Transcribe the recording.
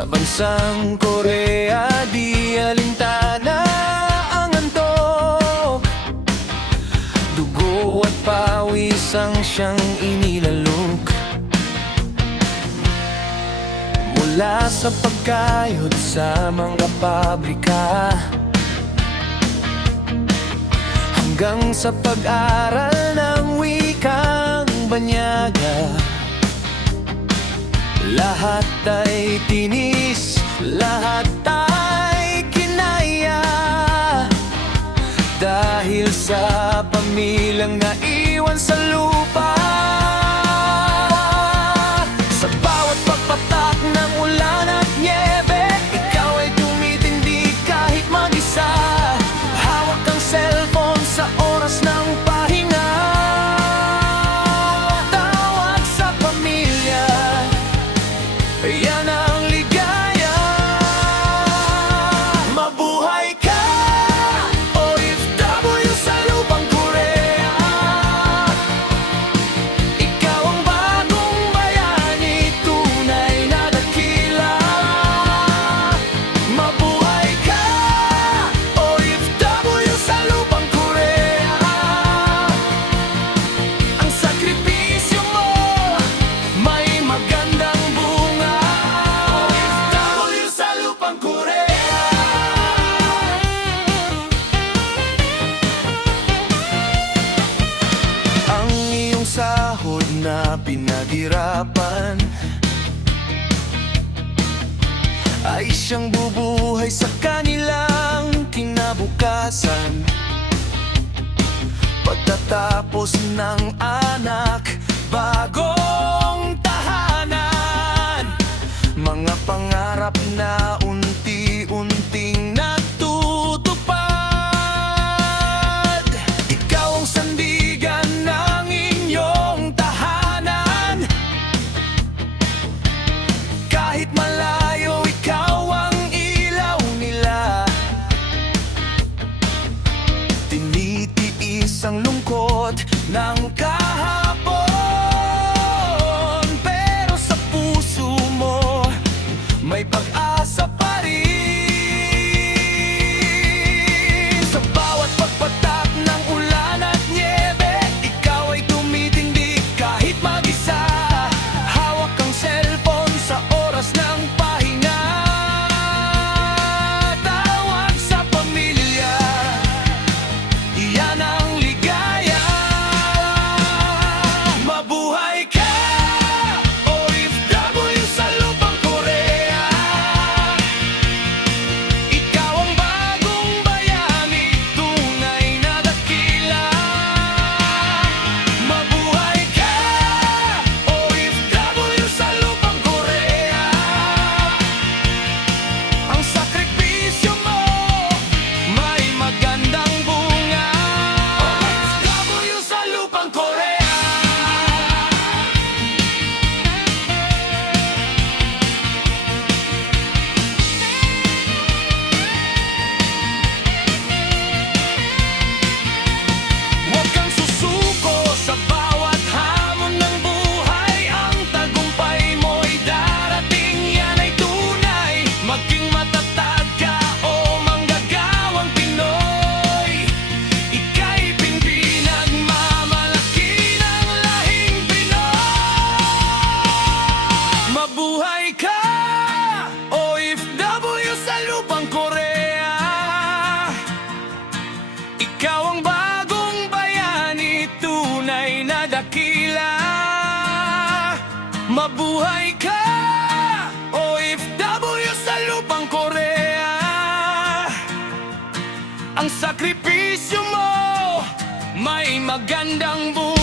Sa bansang Korea di alintana ang antok. Dugo at pawis ang siyang inilalok. Mula sa pagkayod sa mga pabrika hanggang sa pag-aral ng wikang banyaga, lahat ay tinis, lahat ay kinaya, dahil sa pamilyang naiwan sa lupa. Sa bawat pagpatak ng ulan at nyebe, ikaw ay tumitindi kahit mag-isa. Hawak ang cellphone sa oras ng pahinga. Tawag sa pamilya, yan ang ligaya. Mabuhay ka, OFW sa lupang Korea. Ikaw ang bagong bayani, tunay na dakila. Mabuhay ka, OFW sa lupang Korea. Ang sakripisyo mo may magandang bunga. OFW sa lupang Korea. Ang iyong sahod na pinaghirapan ay siyang bubuhay sa kanilang kinabukasan. Pagtatapos ng anak, bagong tahanan, mga pangarap na unti-unting natutupad. Ikaw ang sandigan ng inyong tahanan. Kahit malayo, ikaw ang ilaw nila. Tinitiis ang lungkot ng kahapon, pero sa puso mo may pag-asa pa rin. Sa bawat pagpatak ng ulan at nyebe, ikaw ay tumitindi kahit mag-isa. Hawak ang cellphone sa oras ng pahinga. Tawag sa pamilya, yan ang ligaya. Mabuhay ka, OFW sa lupang Korea. Ikaw ang bagong bayani, tunay na dakila. Mabuhay ka, OFW sa lupang Korea. Ang sakripisyo mo may magandang bunga. OFW sa lupang Korea. Huwag kang susuko sa bawat hamon ng buhay. Ang tagumpay mo'y darating, yan ay tunay. Maging matatag ka o manggagawang Pinoy. Ika'y pinagmamalaki ng lahing Pinoy. Mabuhay ka, OFW sa lupang Korea. Ikaw ang bagong bayani, tunay na dakila. Mabuhay ka, OFW sa lupang Korea. Ang sakripisyo mo may magandang buhay.